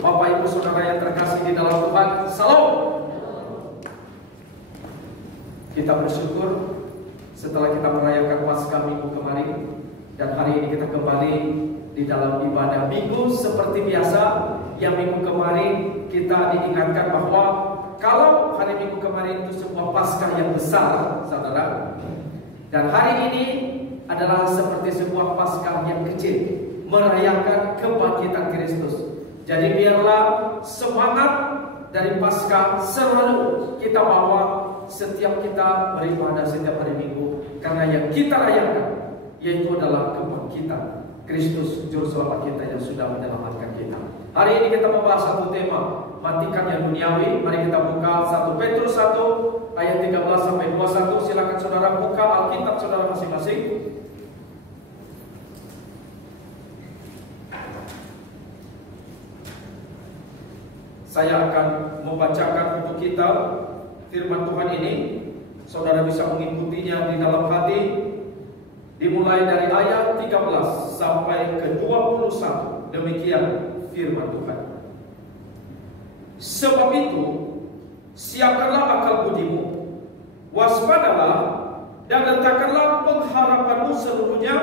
Bapak Ibu Saudara yang terkasih di dalam Tuhan, Salam. Kita bersyukur setelah kita merayakan Paskah minggu kemarin, dan hari ini kita kembali di dalam ibadah minggu seperti biasa. Yang minggu kemarin kita diingatkan bahwa kalau hari minggu kemarin itu sebuah Paskah yang besar, saudara, dan hari ini adalah seperti sebuah Paskah yang kecil, merayakan kebangkitan Kristus. Jadi biarlah semangat dari Paskah selalu kita bawa setiap kita beribadah setiap hari Minggu, karena yang kita rayakan yaitu adalah kebangkitan Kristus Juru Selamat kita yang sudah menyelamatkan kita. Hari ini kita membahas satu tema, matikan yang duniawi. Mari kita buka 1 Petrus 1 ayat 13 sampai 21. Silakan saudara buka Alkitab saudara masing-masing. Saya akan membacakan untuk kita firman Tuhan ini. Saudara bisa mengikutinya di dalam hati. Dimulai dari ayat 13 sampai ke 21. Demikian firman Tuhan. Sebab itu, siapkanlah akal budimu, waspadalah dan letakkanlah pengharapanmu seluruhnya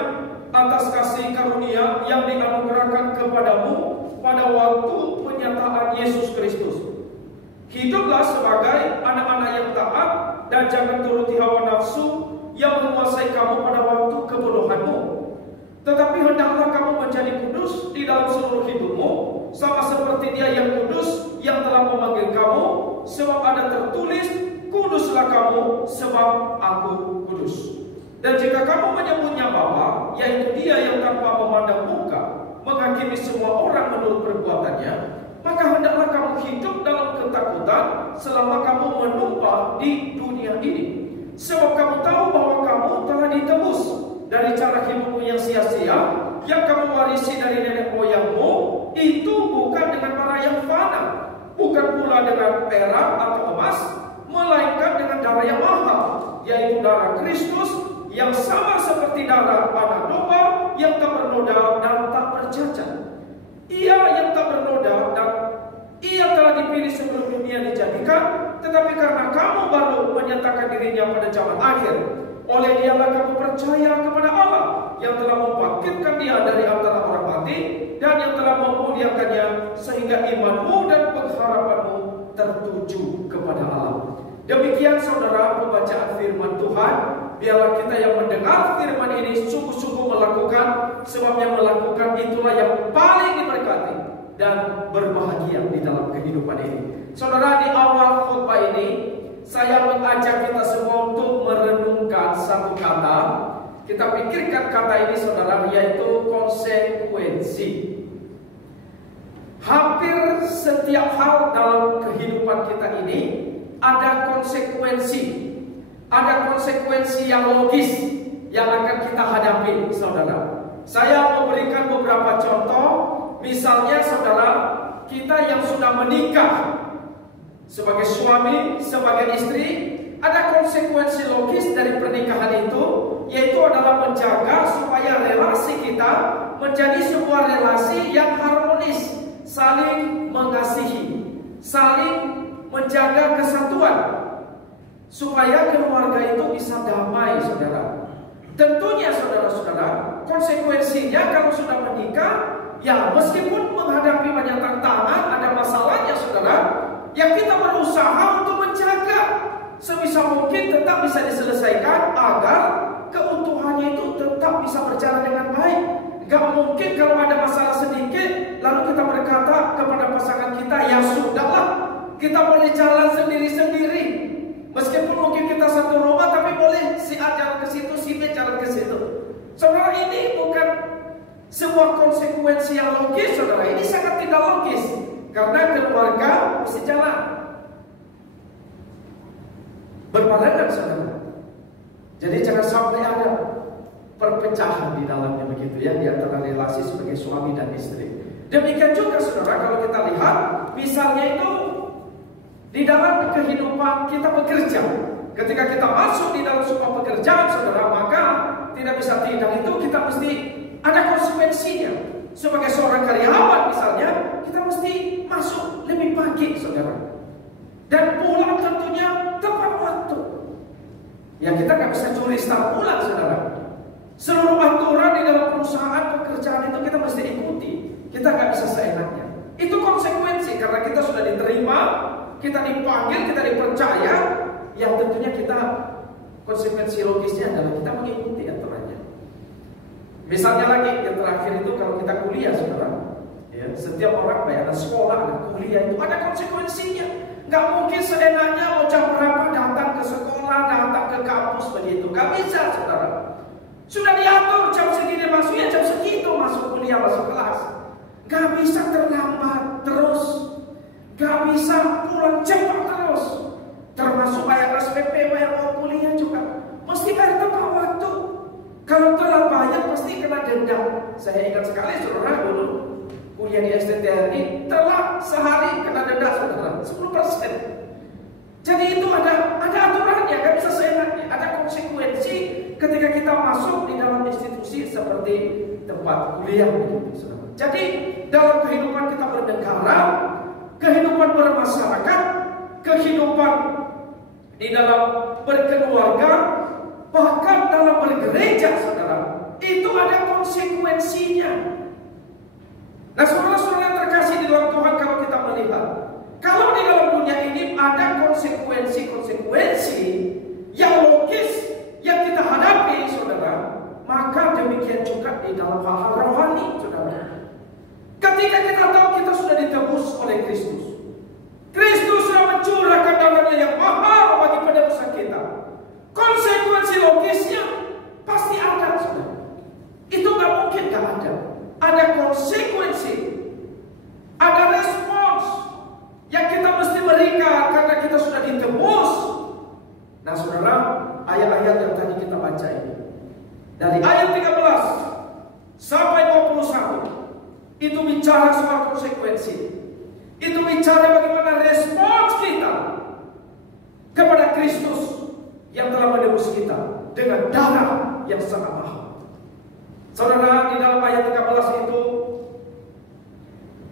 atas kasih karunia yang dianugerahkan kepadamu pada waktu penyataan Yesus Kristus. Hiduplah sebagai anak-anak yang taat dan jangan turuti hawa nafsu yang menguasai kamu pada waktu kebodohanmu. Tetapi hendaklah kamu menjadi kudus di dalam seluruh hidupmu, sama seperti Dia yang kudus yang telah memanggil kamu. Sebab ada tertulis, kuduslah kamu sebab aku kudus. Dan jika kamu menyebutnya Bapa, yaitu Dia yang tanpa memandang muka menghakimi semua orang menurut perbuatannya, maka hendaklah kamu hidup dalam ketakutan selama kamu menumpang di dunia ini. Sebab kamu tahu bahwa kamu telah ditebus dari cara hidupmu yang sia-sia, yang kamu warisi dari nenek moyangmu, itu bukan dengan bara yang fana, bukan pula dengan perak atau emas, melainkan dengan darah yang mahal, yaitu darah Kristus, yang sama seperti darah anak domba yang tak bernoda dan tak bercacat. Ia yang tak bernoda dan Ia telah dipilih sebelum dunia dijadikan, tetapi karena kamu baru menyatakan dirinya pada zaman akhir, oleh Dialah kamu percaya kepada Allah yang telah membangkitkan Dia dari antara orang mati dan yang telah memuliakannya, sehingga imanmu dan pengharapanmu tertuju kepada Allah. Demikian saudara pembacaan firman Tuhan. Biarlah kita yang mendengar firman ini sungguh-sungguh melakukan, sebab yang melakukan itulah yang paling diberkati dan berbahagia di dalam kehidupan ini. Saudara, di awal khutbah ini saya mengajak kita semua untuk merenungkan satu kata. Kita pikirkan kata ini saudara, yaitu konsekuensi. Hampir setiap hal dalam kehidupan kita ini ada konsekuensi. Ada konsekuensi yang logis yang akan kita hadapi, saudara. Saya memberikan beberapa contoh. Misalnya, saudara, kita yang sudah menikah sebagai suami, sebagai istri, ada konsekuensi logis dari pernikahan itu, yaitu adalah menjaga supaya relasi kita menjadi sebuah relasi yang harmonis, saling mengasihi, saling menjaga kesatuan, supaya keluarga itu bisa damai, saudara. Tentunya saudara-saudara, konsekuensinya kalau sudah menikah, ya meskipun menghadapi banyak tantangan, ada masalahnya saudara, yang kita berusaha untuk menjaga sebisa mungkin tetap bisa diselesaikan agar keutuhannya itu tetap bisa berjalan dengan baik. Gak mungkin kalau ada masalah sedikit lalu kita berkata kepada pasangan kita, ya sudahlah, kita boleh jalan sendiri-sendiri. Meskipun mungkin kita satu rumah, tapi boleh si A jalan ke situ, si B jalan ke situ. Saudara, ini bukan sebuah konsekuensi yang logis, saudara. Ini sangat tidak logis, karena keluarga mesti jalan berbarengan, saudara. Jadi jangan sampai ada perpecahan di dalamnya, begitu ya, di antara relasi sebagai suami dan istri. Demikian juga saudara, kalau kita lihat misalnya itu di dalam kehidupan kita bekerja. Ketika kita masuk di dalam sebuah pekerjaan, saudara, maka tidak bisa tidak itu kita mesti ada konsekuensinya. Sebagai seorang karyawan misalnya, kita mesti saudara. Dan pulang tentunya tepat waktu. Ya kita nggak bisa curi start pulang, saudara. Seluruh aturan di dalam perusahaan pekerjaan itu kita mesti ikuti. Kita nggak bisa seenaknya. Itu konsekuensi karena kita sudah diterima, kita dipanggil, kita dipercaya. Yang tentunya kita konsekuensi logisnya adalah kita mengikuti aturannya. Misalnya lagi yang terakhir itu kalau kita kuliah, saudara. Ya, setiap orang bayar sekolah, ada kuliah itu ada konsekuensinya. Gak mungkin seenaknya mau jam berapa datang ke sekolah, datang ke kampus begitu. Gak bisa, saudara. Sudah diatur jam segini masuk, ya jam segitu masuk kuliah, masuk kelas. Gak bisa terlambat terus. Gak bisa pulang cepat terus. Termasuk bayar SPP, bayar uang kuliah juga. Mesti bayar tepat waktu. Kalau telah bayar pasti kena denda. Saya ingat sekali, saudara, dulu kuliah di STTRI telah sehari kena denda, saudara, 10%. Jadi itu ada aturannya, gak bisa seenaknya. Ada konsekuensi ketika kita masuk di dalam institusi seperti tempat kuliah begitu, saudara. Jadi dalam kehidupan kita bernegara, kehidupan bermasyarakat, kehidupan di dalam berkeluarga, bahkan dalam bergereja, saudara, itu ada konsekuensinya. Nah, saudara-saudara yang terkasih di dalam Tuhan, kalau kita melihat, kalau di dalam dunia ini ada konsekuensi yang logis yang kita hadapi, saudara, maka demikian juga di dalam hal-hal rohani, saudara. Ketika kita tahu kita sudah ditebus oleh Kristus, Kristus sudah mencurahkan darahnya yang mahal bagi penebusan kita. Konsekuensi logisnya pasti ada, saudara. Itu gak mungkin gak ada. Ada konsekuensi, ada respons yang kita mesti berikan karena kita sudah ditebus. Nah, saudara, ayat-ayat yang tadi kita baca ini, dari ayat 13 sampai 21, itu bicara soal konsekuensi. Itu bicara bagaimana respons kita kepada Kristus yang telah menebus kita dengan darah yang sangat mahal. Saudara, di dalam ayat 13 itu,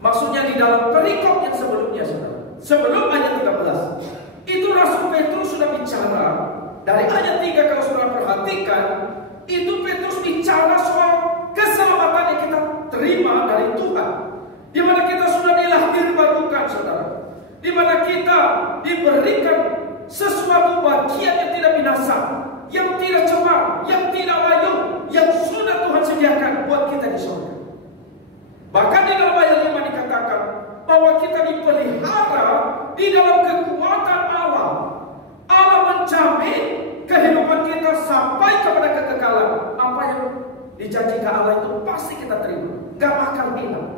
maksudnya di dalam perikop yang sebelumnya, saudara, sebelum ayat 13, itu Rasul Petrus sudah bicara. Dari ayat 3 kalau saudara perhatikan, itu Petrus bicara soal keselamatan yang kita terima dari Tuhan, di mana kita sudah dilahir barukan, saudara, di mana kita diberikan sesuatu bagian yang tidak binasa, yang tidak cemar, yang tidak layu, yang sudah Tuhan sediakan buat kita di surga. Bahkan di dalam ayat 5 dikatakan bahwa kita dipelihara di dalam kekuatan Allah. Allah menjamin kehidupan kita sampai kepada kekekalan. Apa yang dijanjikan Allah itu pasti kita terima, gak bakal hilang.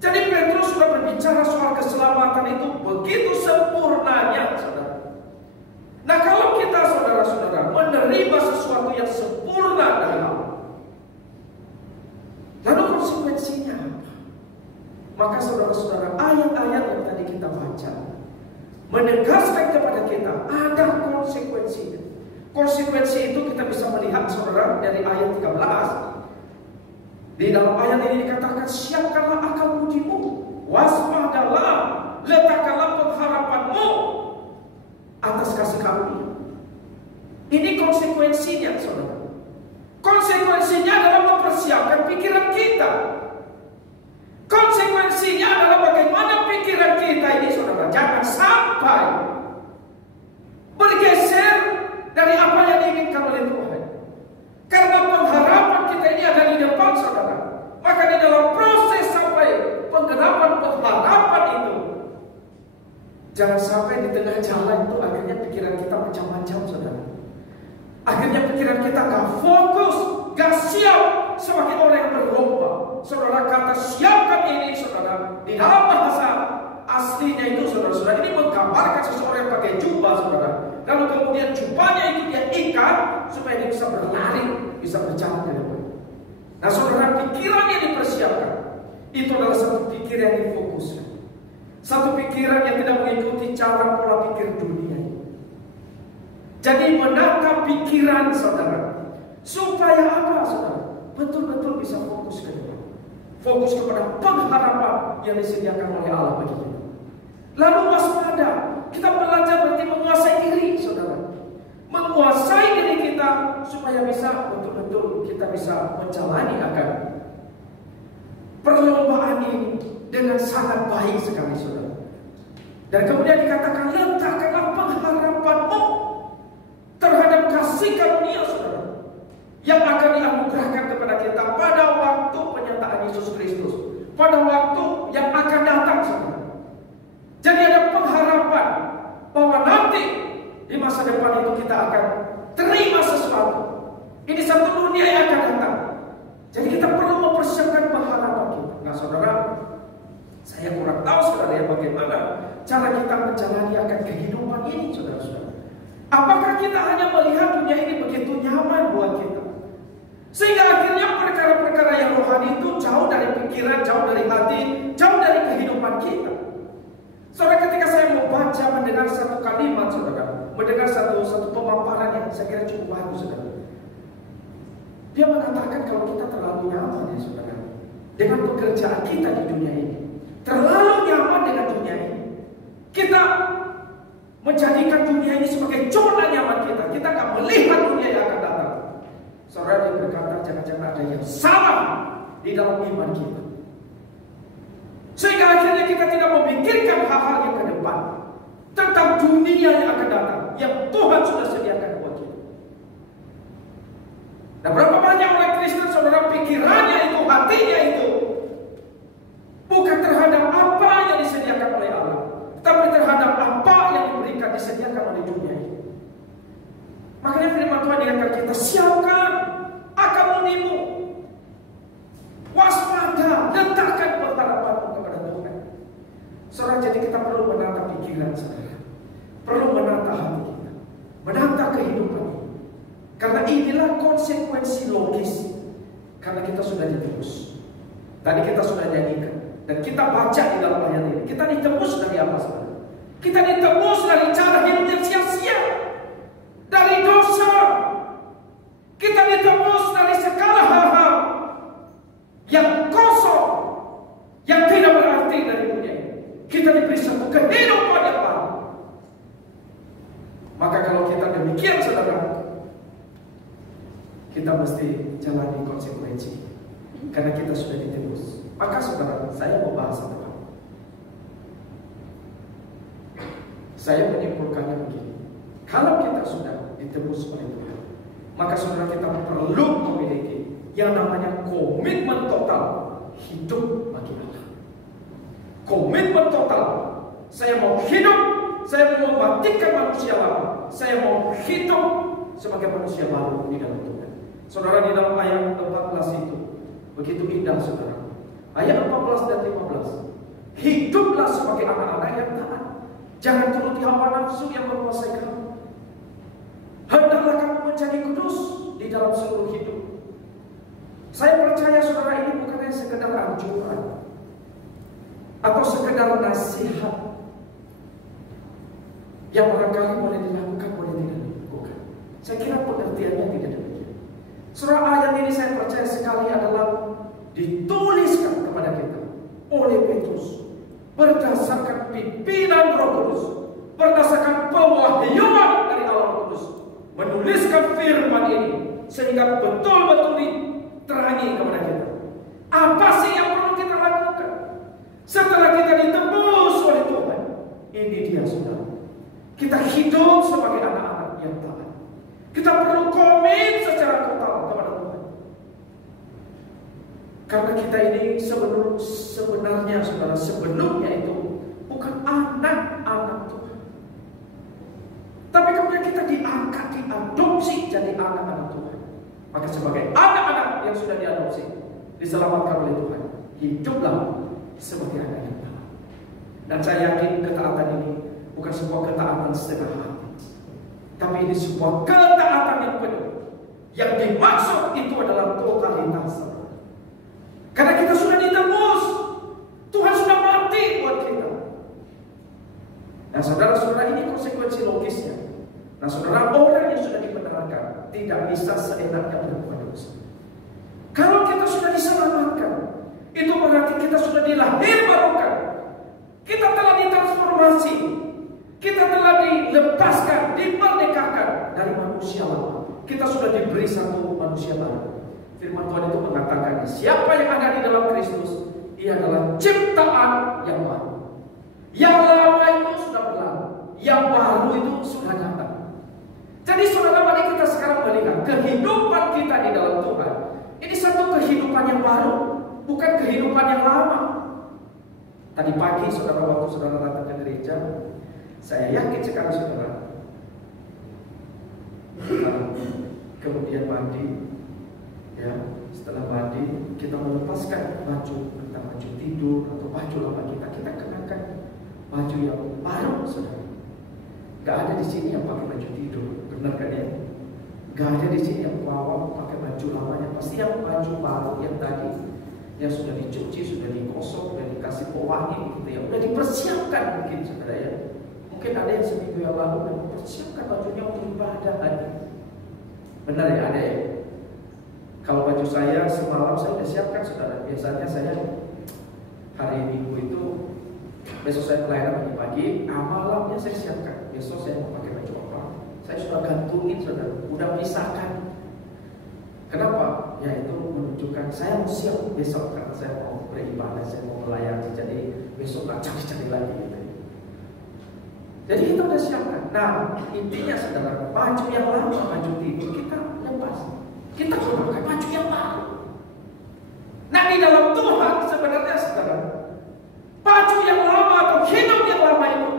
Jadi Petrus sudah berbicara soal keselamatan itu begitu sempurnanya, saudara. Nah, kalau kita, saudara-saudara, menerima sesuatu yang sempurna dari Allah, lalu konsekuensinya apa? Maka saudara-saudara, ayat-ayat yang tadi kita baca menegaskan kepada kita ada konsekuensinya. Konsekuensi itu kita bisa melihat, saudara, dari ayat 13. Di dalam ayat ini dikatakan, siapkanlah akal budimu, waspadalah, letakkanlah pengharapanmu atas kasih karunia. Ini konsekuensinya, saudara. Konsekuensinya adalah mempersiapkan pikiran kita. Konsekuensinya adalah bagaimana pikiran kita ini, saudara, jangan sampai bergeser dari apa yang diinginkan oleh Tuhan. Karena pengharapan kita ini ada di depan, saudara. Maka di dalam proses sampai penggenapan pengharapan itu, jangan sampai di tengah jalan itu akhirnya pikiran kita macam-macam, saudara. Akhirnya pikiran kita gak fokus, gak siap sebagai orang yang berlomba. Saudara, kata siapkan ini, saudara, di dalam bahasa aslinya itu, saudara-saudara, ini menggambarkan seseorang yang pakai jubah, saudara. Lalu kemudian jubahnya itu dia ikat supaya dia bisa berlari, bisa berjalan ke depan. Nah, saudara, pikiran yang dipersiapkan itu adalah satu pikiran yang difokuskan. Satu pikiran yang tidak mengikuti cara pola pikir dunia. Jadi menata pikiran, saudara, supaya apa, saudara? Betul-betul bisa fokus ke depan. Fokus kepada pengharapan yang disediakan oleh Allah bagi kita. Lalu waspada. Kita belajar berarti menguasai diri, saudara. Menguasai diri kita supaya bisa betul-betul kita bisa menjalani akan perlombaan ini dengan sangat baik sekali, saudara. Dan kemudian dikatakan, letakkanlah pengharapanmu terhadap kasih karunia, saudara, yang akan dianugerahkan kepada kita pada waktu penyataan Yesus Kristus, pada waktu yang akan datang, saudara. Jadi ada pengharapan bahwa nanti di masa depan itu kita akan terima sesuatu. Ini satu dunia yang akan datang. Jadi kita perlu mempersiapkan pengharapan kita. Nah, saudara, saya kurang tahu, saudara, ya, bagaimana cara kita menjalani akan kehidupan ini, saudara-saudara. Apakah kita hanya melihat dunia ini begitu nyaman buat kita, sehingga akhirnya perkara-perkara yang rohani itu jauh dari pikiran, jauh dari hati, jauh dari kehidupan kita. Saudara, ketika saya membaca, mendengar satu kalimat, saudara, mendengar satu pemaparan yang saya kira cukup bagus, saudara. Dia mengatakan kalau kita terlalu nyaman, ya, saudara, dengan pekerjaan kita di dunia ini, terlalu nyaman dengan dunia ini, kita menjadikan dunia ini sebagai zona nyaman kita. Kita nggak melihat dunia yang akan datang. Saudara, dia berkata jangan-jangan ada yang salah di dalam iman kita, sehingga akhirnya kita tidak memikirkan hal-hal yang ke depan tentang dunia yang akan datang, yang Tuhan sudah sediakan buat kita. Dan berapa banyak orang Kristen, saudara, pikirannya itu, hatinya itu bukan terhadap apa yang disediakan oleh Allah, tapi terhadap apa yang diberikan, disediakan oleh dunia ini. Makanya firman Tuhan ingatkan kita, siapkan akamunimu, waspada, letakkan pengharapanmu kepada Tuhan. Saudara, jadi kita perlu menata pikiran, saudara, perlu menata hati kita, menata kehidupan ini. Karena inilah konsekuensi logis, karena kita sudah ditebus. Tadi kita sudah nyanyikan, dan kita baca di dalam ayat ini, kita ditebus dari apa, saudara? Kita ditebus dari cara hidup yang sia-sia, dari dosa. Kita ditebus dari segala hal-hal yang kosong, yang tidak berarti dari dunia ini. Kita diberi satu kehidupan yang baru. Maka kalau kita demikian, saudara, kita mesti jalani konsekuensi, karena kita sudah ditebus. Maka saudara, saya mau bahas satu hal. Saya menyimpulkannya begini: kalau kita sudah ditebus oleh Tuhan, maka saudara, kita perlu memiliki yang namanya komitmen total hidup bagi Allah. Komitmen total. Saya mau hidup, saya mau mematikan manusia lama, saya mau hidup sebagai manusia baru di dalam Tuhan. Saudara, di dalam ayat 14 itu begitu indah, saudara. Ayat 14 dan 15. Hiduplah sebagai anak-anak yang taat. Jangan turuti hawa nafsu yang menguasai kamu. Hendaklah kamu menjadi kudus di dalam seluruh hidup. Saya percaya, saudara, ini bukan hanya sekedar anjuran atau sekedar nasihat yang barangkali boleh dilakukan, boleh tidak dilakukan. Saya kira pengertiannya tidak demikian. Surah ayat ini saya percaya sekali adalah dituliskan kepada kita oleh Petrus berdasarkan pimpinan Roh Kudus, berdasarkan pewahyuan dari Allah Kudus, menuliskan firman ini sehingga betul-betul diterangi kepada kita. Apa sih yang perlu kita lakukan setelah kita ditebus oleh Tuhan? Ini dia, saudara. Kita hidup sebagai anak-anak yang taat. Kita perlu komit secara total kepada Tuhan. Karena kita ini sebenarnya, saudara, sebelumnya itu bukan anak-anak Tuhan. Tapi kemudian kita diangkat, diadopsi jadi anak-anak Tuhan. Maka sebagai anak-anak yang sudah diadopsi, diselamatkan oleh Tuhan, hiduplah sebagai anak yang taat. Dan saya yakin ketaatan ini bukan sebuah ketaatan setengah hati, tapi ini sebuah ketaatan yang penuh. Yang dimaksud itu adalah totalitas. Karena kita sudah ditebus, Tuhan sudah mati buat kita. Nah, saudara-saudara, ini konsekuensi logisnya. Nah, saudara, orang yang sudah dibenarkan tidak bisa seenaknya berbuat dosa. Kalau kita sudah diselamatkan, itu berarti kita sudah dilahirkan. Kita telah ditransformasi direformasi. Kita telah dilepaskan, dimerdekakan dari manusia lama. Kita sudah diberi satu manusia baru. Firman Tuhan itu mengatakan, siapa yang ada di dalam Kristus, ia adalah ciptaan yang baru. Yang lama itu sudah berlalu, yang baru itu sudah datang. Jadi saudara, mari kita sekarang melihat kehidupan kita di dalam Tuhan. Ini satu kehidupan yang baru, bukan kehidupan yang lama. Tadi pagi saudara, waktu saudara datang ke gereja, saya yakin sekali saudara, kemudian mandi, ya, setelah mandi kita melepaskan baju, entah baju tidur atau baju lama kita kenakan baju yang baru saudara. Gak ada di sini yang pakai baju tidur, benar kan ya? Gak ada di sini yang bawa pakai baju lamanya, pasti yang baju baru yang tadi, yang sudah dicuci, sudah digosok, sudah dikasih pewangi gitu ya, udah dipersiapkan mungkin saudara ya. Mungkin ada yang seminggu yang lalu dan mempersiapkan bajunya untuk ibadah lagi. Benar ya, ada ya. Kalau baju saya semalam saya sudah siapkan saudara. Biasanya saya hari Minggu itu, besok saya pelayanan pagi-pagi, malamnya saya siapkan. Besok saya mau pakai baju apa? Saya sudah gantungin saudara, udah pisahkan. Kenapa? Ya itu menunjukkan saya mau siap besok karena saya mau beribadah, saya mau melayani. Jadi besok nggak cari-cari lagi gitu. Jadi kita udah siapkan. Nah, intinya saudara, baju yang lama, baju tidur kita lepas. Kita pakai baju yang baru. Nah, di dalam Tuhan sebenarnya saudara, baju yang lama atau hidup yang lama itu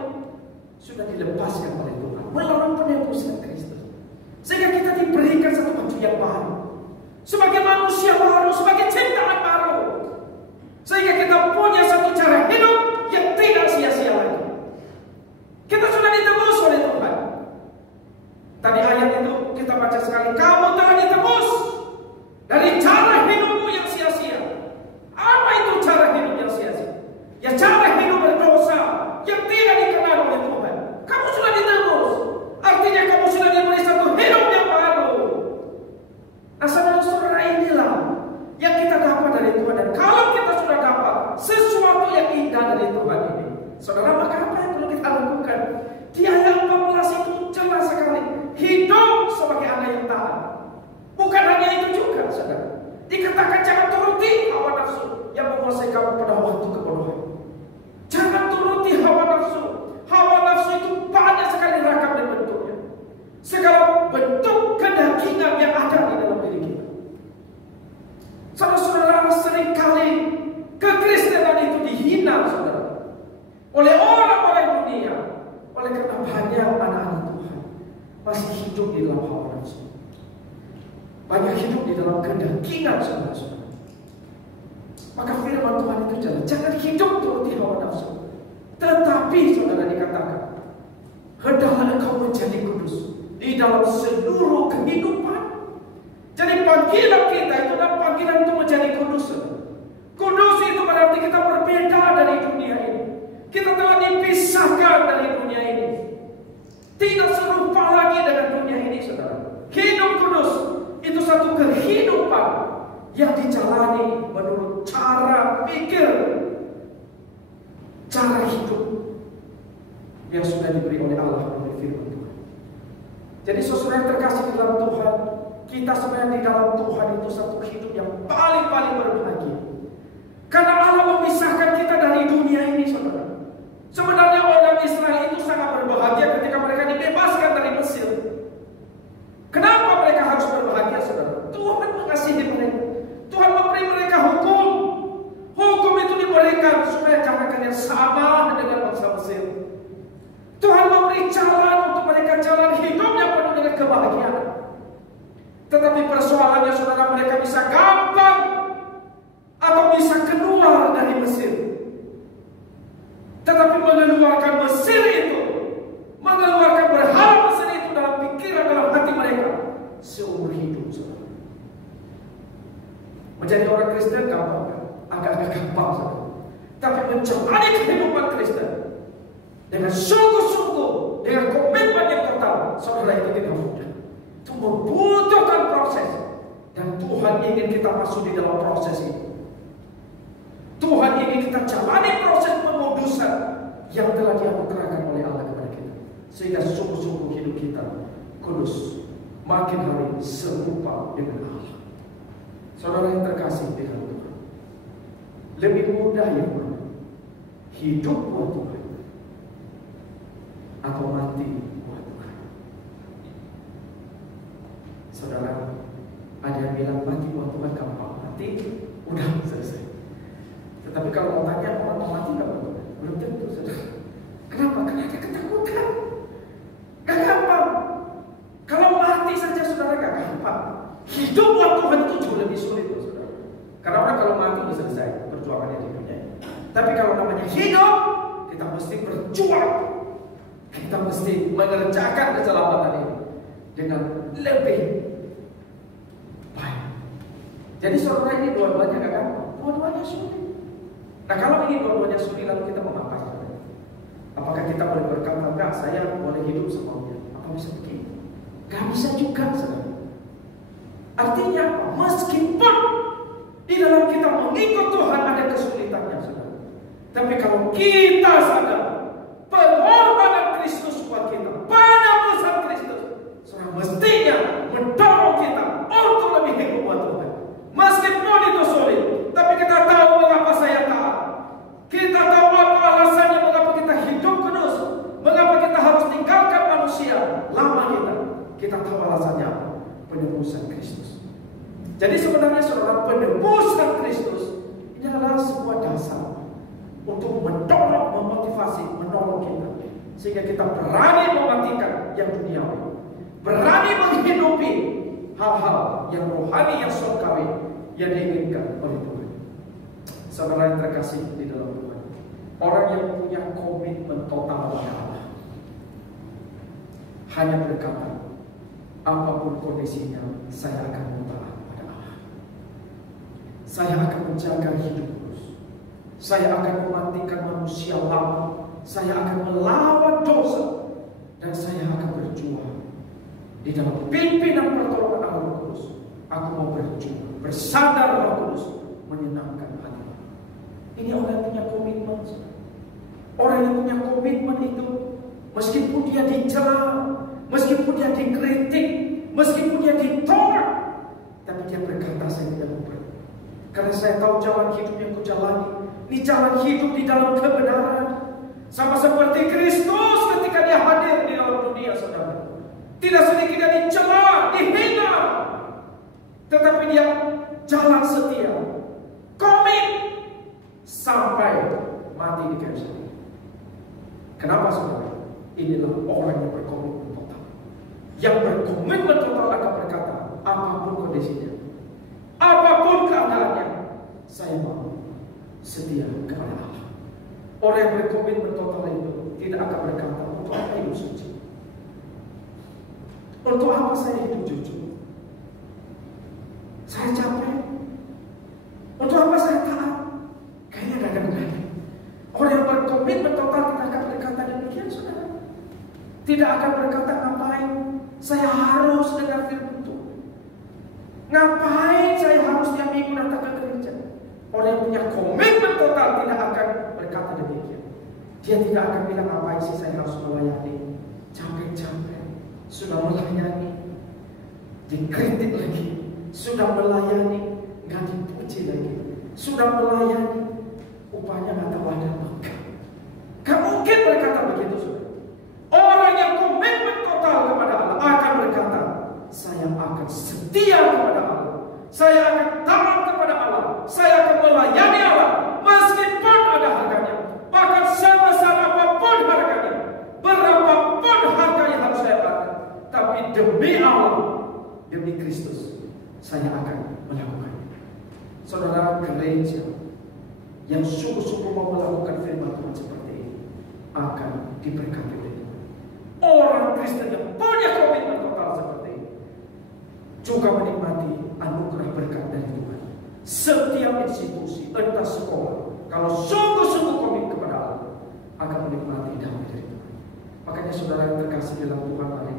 sudah dilepaskan oleh Tuhan melalui penebusan Kristus. Sehingga kita diberikan satu baju yang baru, sebagai manusia baru, sebagai ciptaan baru. Sehingga kita punya satu cara hidup yang tidak sia-sia lagi. Kita sudah ditebus oleh Tuhan. Tadi ayat itu kita baca sekali, kamu telah ditebus dari cara hidupmu yang sia-sia. Apa itu cara hidup yang sia-sia? Ya cara hidup berdosa yang tidak dikenal oleh Tuhan. Kamu sudah ditebus, artinya kamu sudah diberi satu hidup yang baru. Nah saudara-saudara, inilah yang kita dapat dari Tuhan. Dan kalau kita sudah dapat sesuatu yang indah dari Tuhan ini, saudara, maka apa yang perlu kita lakukan? Di ayat 14 itu jelas sekali, hidup sebagai anak yang taat. Bukan hanya itu juga saudara, dikatakan jangan turuti hawa nafsu yang menguasai kamu pada waktu kebodohan. Jangan turuti hawa nafsu. Hawa nafsu itu banyak sekali ragam dan bentuknya. Segala bentuk kedagingan yang ada di dalam diri kita. Saudara-saudara, seringkali kekristenan itu dihina saudara oleh orang-orang dunia, oleh karena banyak anak-anak Tuhan masih hidup di dalam hawa nafsu, banyak hidup di dalam kedagingan saudara-saudara. Maka firman Tuhan itu jangan hidup turuti hawa nafsu, tetapi saudara dikatakan hendaklah engkau menjadi kudus di dalam seluruh kehidupan. Jadi panggilan kita itu adalah panggilan untuk menjadi kudus. Kudus itu berarti kita berbeda dari dunia ini. Kita telah dipisahkan dari dunia ini, tidak serupa lagi dengan dunia ini saudara. Hidup kudus itu satu kehidupan yang dijalani menurut cara pikir, cara hidup yang sudah diberi oleh Allah melalui firman Tuhan. Jadi saudara yang terkasih di dalam Tuhan, kita sebenarnya di dalam Tuhan itu satu hidup yang paling-paling berbahagia. Karena Allah memisahkan kita dari dunia ini saudara. Sebenarnya orang Israel itu sangat berbahagia ketika mereka dibebaskan dari Mesir. Kenapa mereka harus berbahagia saudara? Tuhan mengasihi mereka. Tuhan memberi mereka hukum. Hukum itu diberikan supaya jangan kalian sama dengan bangsa Mesir. Tuhan memberi jalan untuk mereka, jalan hidup yang penuh dengan kebahagiaan. Tetapi persoalannya saudara, mereka bisa gampang atau bisa keluar dari Mesir. Tetapi mengeluarkan Mesir itu, mengeluarkan berhala Mesir itu dalam pikiran, dalam hati mereka seumur hidup saudara. Menjadi orang Kristen gampang kan? Agak-agak gampang saudara. Tapi menjalani kehidupan Kristen dengan sungguh-sungguh, dengan komitmen yang total, saudara, itu tidak mudah. Itu membutuhkan proses. Dan Tuhan ingin kita masuk di dalam proses itu. Tuhan ingin kita jalani proses pemudusan yang telah dianugerahkan oleh Allah kepada kita, sehingga sungguh-sungguh hidup kita kudus, makin hari serupa dengan Allah. Saudara yang terkasih di dalam Tuhan, lebih mudah yang mana? Hidup buat Tuhan atau mati buat Tuhan? Saudara, ada yang bilang mati buat Tuhan gampang, mati udah selesai. Tetapi kalau mau tanya orang mau mati nggak buat Tuhan? Belum tentu, saudara. Kenapa? Karena ada ketakutan. Gak gampang. Kalau mati saja saudara gak gampang. Hidup buat Tuhan itu jauh lebih sulit, saudara. Karena orang kalau mati udah selesai perjuangannya di dunia. Tapi kalau namanya hidup, kita mesti berjuang. Kita mesti mengerjakan keselamatan ini dengan lebih baik. Jadi saudara, ini dua-duanya gak gampang. Dua-duanya sulit. Nah kalau ini dua-duanya sulit, lalu kita mau ngapain? Apakah kita boleh berkata, enggak, saya boleh hidup semaunya? Apa bisa begitu? Gak bisa juga, saudara. Artinya apa? Meskipun di dalam kita mengikut Tuhan ada kesulitannya, saudara. Tapi kalau kita sadar pengorbanan Kristus buat kita, penebusan Kristus, saudara, mestinya mendorong kita untuk lebih hidup buat Tuhan. Meskipun itu sulit, tapi kita tahu mengapa saya taat. Kita tahu apa alasannya mengapa kita hidup kudus, mengapa kita harus tinggalkan manusia lama kita. Kita tahu alasannya apa? Penebusan Kristus. Jadi sebenarnya saudara, penebusan Kristus ini adalah sebuah dasar untuk mendorong, memotivasi, menolong kita, sehingga kita berani mematikan yang duniawi, berani menghidupi hal-hal yang rohani, yang surgawi, yang diinginkan oleh Tuhan. Saudara yang terkasih di dalam Tuhan, orang yang punya komitmen total pada Allah hanya berkata, apapun kondisinya, saya akan taat pada Allah. Saya akan menjaga hidup terus. Saya akan mematikan manusia lama. Saya akan melawan dosa. Dan saya akan berjuang di dalam pimpinan pertolongan Allah Kudus. Aku mau berjuang bersandar Roh Kudus, menyenangkan hati. Ini orang yang punya komitmen. Orang yang punya komitmen itu, meskipun dia dicela, meskipun dia dikritik, meskipun dia ditolak, tapi dia berkata, saya tidak mau pergi. Karena saya tahu jalan hidup yang kujalani, ini jalan hidup di dalam kebenaran. Sama seperti Kristus ketika dia hadir di dalam dunia, saudara. Tidak sedikit dia dicela, dihina, tetapi dia jalan setia, komit sampai mati di kayu salib. Kenapa, saudara? Inilah orang yang berkomitmen total. Yang berkomitmen total akan berkata, apapun kondisinya, apapun keadaannya, saya mau setia kepada Allah. Orang yang berkomitmen total itu tidak akan berkata, untuk apa hidup suci? Untuk apa saya hidup jujur? Saya capek. Untuk apa saya taat? Kayaknya gak ada gunanya. Orang yang berkomitmen total tidak akan berkata demikian, saudara. Tidak akan berkata, ngapain saya harus dengar firman Tuhan? Ngapain saya harus tiap minggu datang ke gereja? Orang yang punya komitmen total tidak akan berkata demikian. Dia tidak akan bilang, ngapain sih saya harus melayani? Capek-capek, sudah melayani, dikritik lagi. Sudah melayani, gak dipuji lagi. Sudah melayani, upahnya gak tahu ada apa. Gak mungkin berkata begitu, saudara. Orang yang komitmen total kepada Allah akan berkata, saya akan setia kepada Allah, saya akan taat kepada Allah, saya akan melayani Allah, meskipun ada harganya. Bahkan sebesar apapun harganya, berapapun harga yang harus saya bayar, tapi demi Allah, demi Kristus, saya akan melakukannya. Saudara, gereja yang sungguh-sungguh mau melakukan firman Tuhan seperti ini akan diberkati oleh Tuhan. Orang Kristen yang punya komitmen total seperti ini juga menikmati anugerah berkat dari Tuhan. Setiap institusi, entah sekolah, kalau sungguh-sungguh komit kepada Allah, akan menikmati damai dari Tuhan. Makanya saudara yang terkasih dalam Tuhan, mari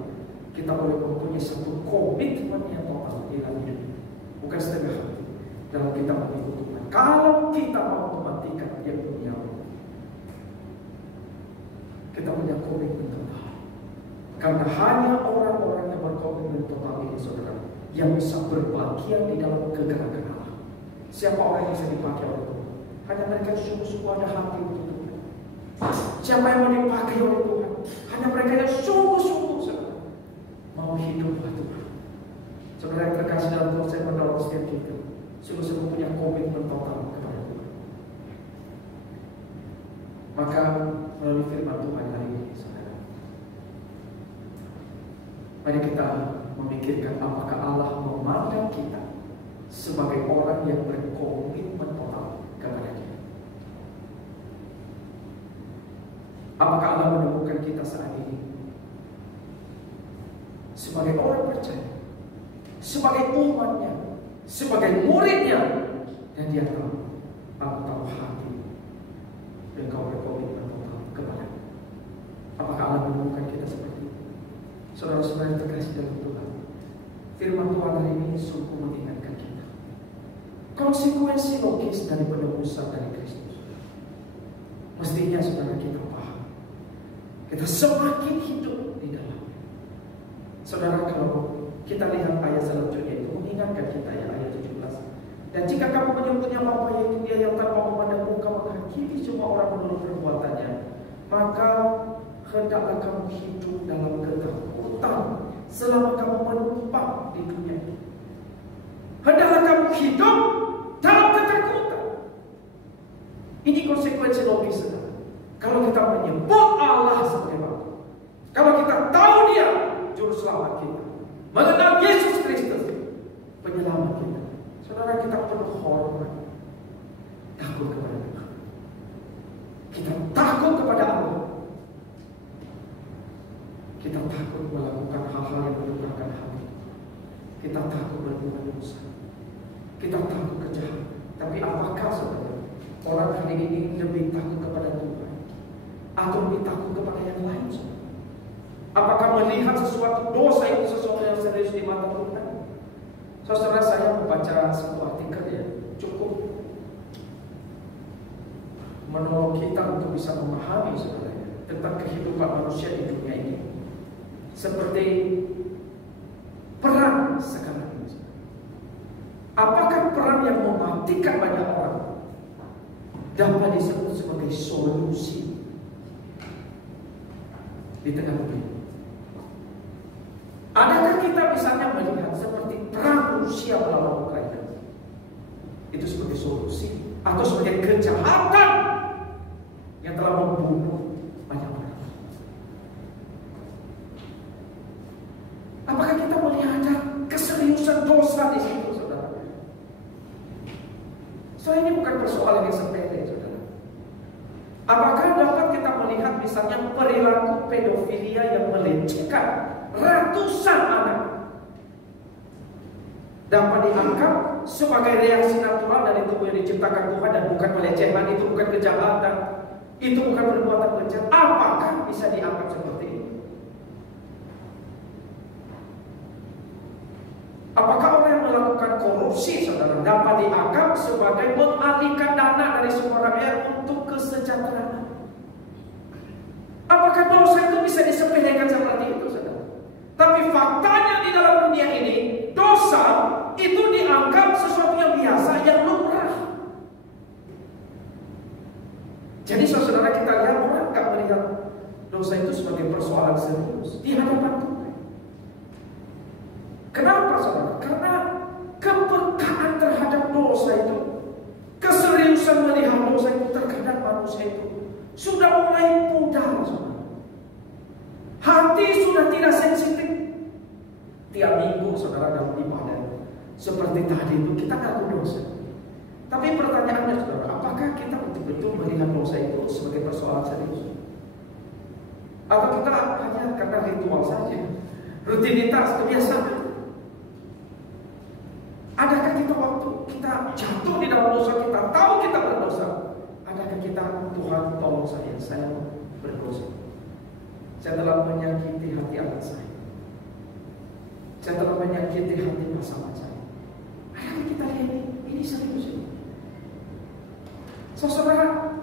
kita boleh mempunyai satu komitmen yang total dalam hidup, bukan setengah hati dalam kita mengikut Tuhan. Kalau kita mau mematikan yang duniawi, kita punya komitmen total. Karena hanya orang-orang yang berkomitmen total ini, saudara, yang bisa berbagian di dalam kegerakan Allah. Siapa orang yang bisa dipakai oleh Tuhan? Hanya mereka yang sungguh-sungguh ada hati untuk Tuhan. Siapa yang mau dipakai oleh Tuhan? Hanya mereka yang sungguh-sungguh, saudara, mau hidup buat Tuhan. Saudara yang terkasih dalam Tuhan, saya mendorong setiap kita sungguh-sungguh punya komitmen total kepada Tuhan. Maka melalui firman Tuhan hari ini, saudara, mari kita memikirkan apakah Allah memandang kita sebagai orang yang berkomitmen total kepada Dia. Apakah Allah menemukan kita saat ini sebagai orang percaya, sebagai umatnya, sebagai muridnya, dan Dia tahu, aku tahu hati dan kau berkomitmen total kepada. Apakah Allah menemukan kita seperti itu? Saudara-saudara yang terkasih dalam Tuhan, firman Tuhan hari ini sungguh mengingatkan kita konsekuensi logis dari penebusan dari Kristus. Mestinya saudara kita paham, kita semakin hidup di dalamnya. Saudara, kalau kita lihat ayat selanjutnya itu mengingatkan kita ya, ayat 17. Dan jika kamu menyebutnya Bapa, yaitu Dia yang tanpa memandang muka menghakimi semua orang menurut perbuatannya, maka hendaklah kamu hidup dalam ketakutan selama kamu menumpang di dunia ini. Hendaklah kamu hidup dalam ketakutan. Ini konsekuensi logis, saudara. Kalau kita menyebut Allah sebagai Bapa, kalau kita tahu Dia juru selamat kita, mengenal Yesus Kristus penyelamat kita, saudara, kita perlu hormat, takut kepada Tuhan. Kita takut kepada Allah. Kita takut melakukan hal-hal yang melukakan hati. Kita takut berbuat dosa. Kita takut kejahatan. Tapi apakah saudara, orang hari ini lebih takut kepada Tuhan atau lebih takut kepada yang lain, saudara? Apakah melihat sesuatu dosa itu sesuatu yang serius di mata Tuhan? Saudara, saya membaca sebuah artikel ya, cukup menolong kita untuk bisa memahami, saudara, tentang kehidupan manusia di dunia ini. Seperti perang sekarang ini. Apakah perang yang mematikan banyak orang dapat disebut sebagai solusi di tengah dunia? Adakah kita misalnya melihat seperti perang Rusia melawan Ukraina itu sebagai solusi atau sebagai kejahatan yang telah membunuh banyak orang? Apakah kita melihat ada keseriusan dosa di situ, saudara? Soalnya ini bukan persoalan yang sepele, saudara. Apakah dapat kita melihat misalnya perilaku pedofilia yang melecehkan ratusan anak dapat dianggap sebagai reaksi natural dari tubuh yang diciptakan Tuhan dan bukan pelecehan, itu bukan kejahatan, itu bukan perbuatan bejat? Apakah bisa dianggap seperti itu? Apakah orang yang melakukan korupsi, saudara, dapat dianggap sebagai mengalihkan dana dari semua rakyat untuk kesejahteraan? Apakah dosa itu bisa disepelekan seperti itu, saudara? Tapi faktanya di dalam dunia ini, dosa itu dianggap sesuatu yang biasa, yang lumrah. Jadi saudara, kita lihat orang tak melihat dosa itu sebagai persoalan serius di hadapan Tuhan. Kenapa, saudara? Karena kepekaan terhadap dosa itu, keseriusan melihat dosa itu terkadang manusia itu sudah mulai pudar, saudara. Hati sudah tidak sensitif. Tiap minggu, saudara, dalam ibadah seperti tadi itu kita ngaku dosa. Tapi pertanyaannya, saudara, apakah kita betul-betul melihat dosa itu sebagai persoalan serius? Atau kita hanya karena ritual saja, rutinitas, kebiasaan? Adakah kita waktu kita jatuh di dalam dosa, kita tahu kita berdosa, adakah kita, Tuhan tolong saya berdosa, saya telah menyakiti hati anak saya telah menyakiti hati pasangan saya? Adakah kita lihat ini serius? Saudara,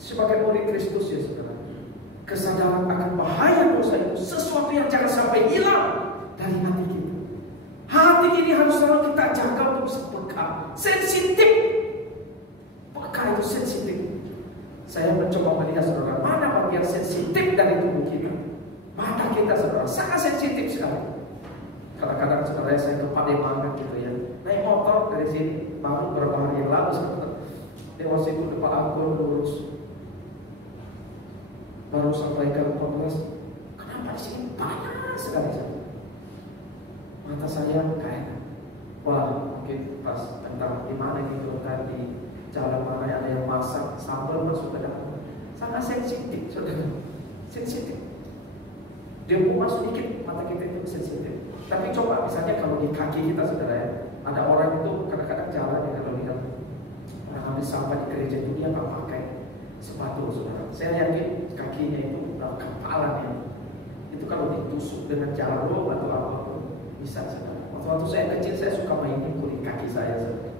sebagai murid Kristus ya, saudara, sensitif. Maka itu sensitif. Saya mencoba melihat saudara, mana bagian sensitif dari tubuh kita. Mata kita saudara, sangat sensitif sekali. Kadang-kadang saudara saya ke Pademangan gitu ya, naik motor dari sini, baru beberapa hari yang lalu saudara, lewat situ depan Angkor lurus, baru sampai ke 14. Kenapa di sini banyak sekali saudara? Mata saya kayak, wah mungkin pas tentang gimana gitu tadi, jalan mana ada yang masak, sambal masuk ke dalam, sangat sensitif saudara, sensitif. Dia mau masuk dikit, mata kita itu sensitif. Tapi coba misalnya kalau di kaki kita saudara ya, ada orang itu kadang-kadang jalan ya, kalau lihat orang habis sampah di gereja itu dia nggak pakai sepatu saudara. Saya yakin kakinya itu kepalanya itu kalau ditusuk dengan jarum atau apapun bisa saudara. Waktu saya kecil saya suka mainin kulit kaki saya saudara.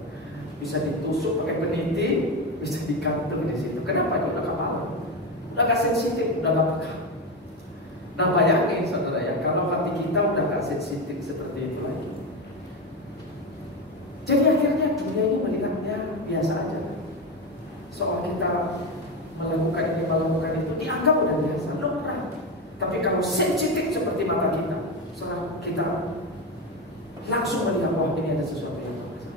Bisa ditusuk pakai peniti, bisa dikantung di situ. Kenapa? Dia udah kepala, udah gak sensitif, udah gak peka. Nah bayangin saudara ya, kalau hati kita udah gak sensitif seperti itu lagi. Jadi akhirnya dunia ini melihatnya biasa aja. Soal kita melakukan ini, melakukan itu, dianggap udah biasa, lumrah. Tapi kalau sensitif seperti mata kita, saudara, kita langsung melihat bahwa ini ada sesuatu yang berbeda.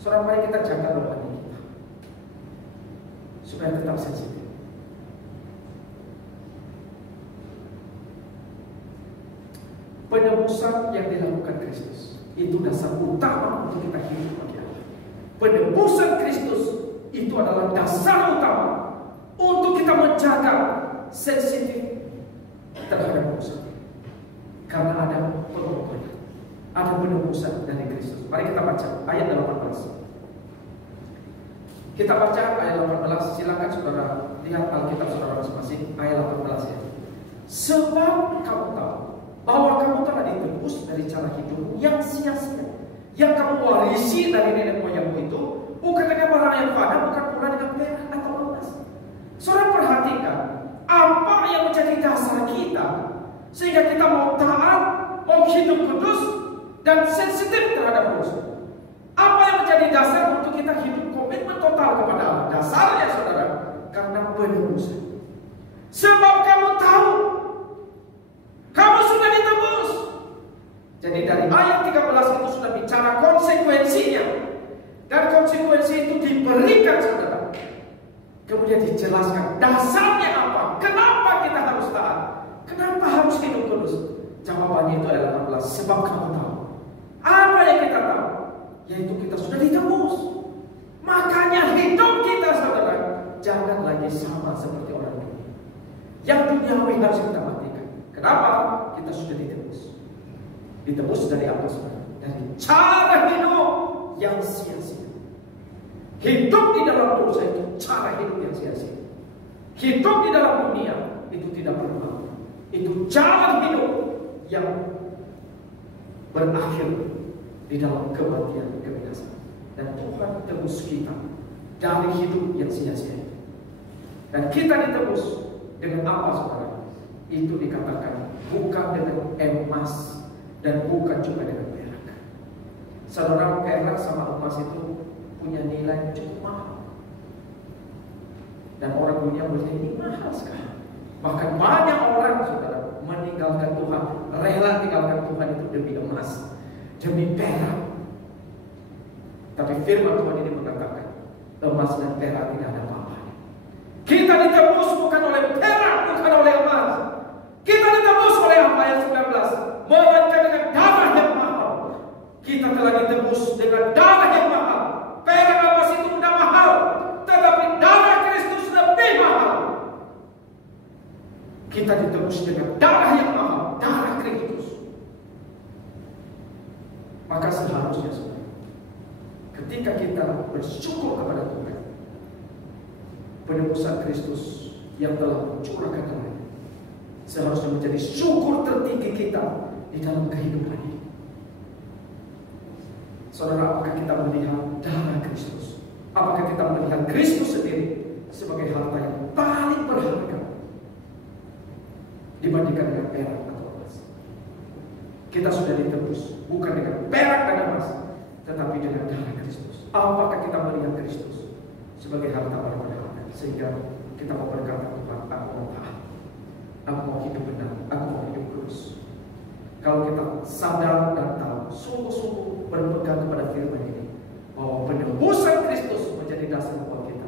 Saudara, mari kita jaga rohani kita supaya tetap sensitif. Penebusan yang dilakukan Kristus itu dasar utama untuk kita hidup bagi Allah. Penebusan Kristus itu adalah dasar utama untuk kita menjaga sensitif terhadap dosa. Karena ada pengorbanan, ada penebusan dari Kristus. Mari kita baca ayat 18. Kita baca ayat 18. Silakan saudara lihat Alkitab saudara masing-masing. Ayat 18 ya. Sebab kamu tahu bahwa kamu telah ditebus dari cara hidup yang sia-sia, yang kamu warisi dari nenek moyangmu itu, bukan dengan barang yang fana, bukan pula dengan perak atau emas. Saudara perhatikan apa yang menjadi dasar kita sehingga kita mau taat, mau hidup kudus dan sensitif terhadap dosa. Apa yang menjadi dasar untuk kita hidup komitmen total kepada Allah? Dasarnya saudara, karena penebusan. Sebab kamu tahu kamu sudah ditebus. Jadi dari ayat 13 itu sudah bicara konsekuensinya. Dan konsekuensi itu diberikan saudara. Kemudian dijelaskan dasarnya apa? Kenapa kita harus taat? Kenapa harus hidup kudus? Jawabannya itu ayat 18. Sebab kamu tahu. Apa yang kita tahu? Yaitu kita sudah ditebus. Makanya hidup kita saudara jangan lagi sama seperti orang dunia. Yang duniawi harus kita matikan. Kenapa? Kita sudah ditebus. Ditebus dari apa saudara? Dari cara hidup yang sia-sia. Hidup di dalam dosa itu cara hidup yang sia-sia. Hidup di dalam dunia itu tidak bermanfaat. Itu jalan hidup yang berakhir di dalam kematian, kebinasaan. Dan Tuhan tebus kita dari hidup yang sia-sia. Dan kita ditebus dengan apa saudara? Itu dikatakan bukan dengan emas dan bukan juga dengan perak. Saudara, perak sama emas itu punya nilai cukup mahal. Dan orang dunia melihat ini mahal sekali. Bahkan banyak orang saudara meninggalkan Tuhan, rela tinggalkan Tuhan itu demi emas, demi perak. Tapi firman Tuhan ini mengatakan emas dan perak tidak ada apa-apanya. Kita ditebus bukan oleh perak, bukan oleh emas. Kita ditebus oleh apa? Ayat 19. Melainkan dengan darah yang mahal. Kita telah ditebus dengan darah yang mahal. Perak emas itu sudah mahal, tetapi darah Kristus lebih mahal. Kita ditebus dengan darah yang mahal, darah Kristus. Maka seharusnya saudara, ketika kita bersyukur kepada Tuhan, penebusan Kristus yang telah mencurahkan darah, seharusnya menjadi syukur tertinggi kita di dalam kehidupan ini. Saudara, apakah kita melihat darah Kristus? Apakah kita melihat Kristus sendiri sebagai harta yang paling berharga dibandingkan dengan perak atau emas? Kita sudah ditebus bukan dengan perak dan emas, tetapi dengan darah Kristus. Apakah kita melihat Kristus sebagai harta berharga, sehingga kita mau berkata, Tuhan, aku mau taat, aku mau hidup benar, aku mau hidup kudus. Kalau kita sadar dan tahu, sungguh-sungguh berpegang kepada firman ini, bahwa penebusan Kristus menjadi dasar buat kita,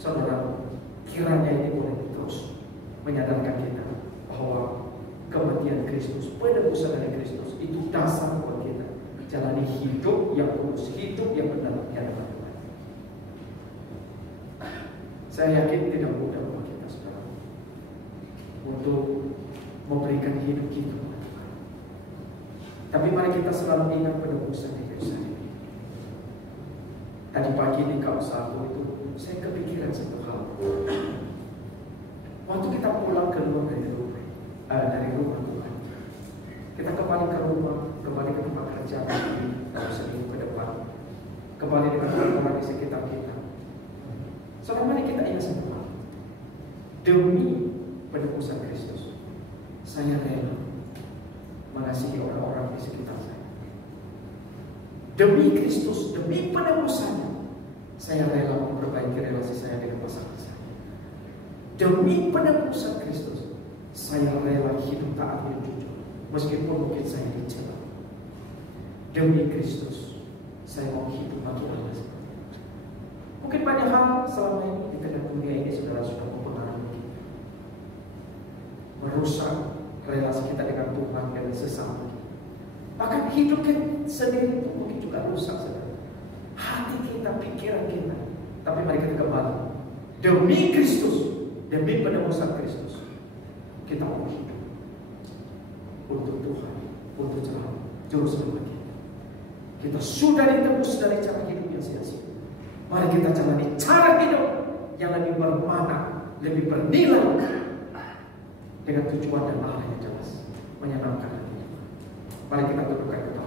saudara, kiranya ini boleh terus menyadarkan kita bahwa kematian Kristus, penebusan dari Kristus itu dasar buat kita jalani hidup yang kudus, hidup yang benar di hadapan Tuhan. Saya yakin tidak mudah bagi kita, saudara, untuk memberikan hidup kita. Tapi mari kita selalu ingat penebusan di Kristus ini. Tadi pagi di kawasan itu saya kepikiran satu hal. Waktu kita pulang keluar dari rumah Tuhan, kita kembali ke rumah, kembali ke tempat kerja seminggu ke depan, kembali dengan orang-orang di sekitar kita. Saudara, mari kita ingat satu hal. Demi penebusan Kristus, saya rela mengasihi orang-orang di sekitar saya. Demi Kristus, demi penebusannya, saya rela memperbaiki relasi saya dengan pasangan saya. Demi penebusan Kristus, saya rela hidup taat dan jujur, meskipun mungkin saya dicela. Demi Kristus, saya mau hidup bagi Allah. Mungkin banyak hal selama ini di tengah dunia ini, saudara, sudah mempengaruhi kita, merusak relasi kita dengan Tuhan dan sesama. Bahkan hidup kita sendiri itu mungkin juga rusak, saudara. Hati kita, pikiran kita. Tapi mari kita kembali. Demi Kristus, demi penebusan Kristus, kita mau hidup untuk Tuhan, untuk juru selamat kita. Kita sudah ditebus dari cara hidup yang sia-sia. Mari kita jalani cara hidup yang lebih bermakna, lebih bernilai, dengan tujuan dan arah yang jelas, menyenangkan hati. Mari kita tundukkan kepala.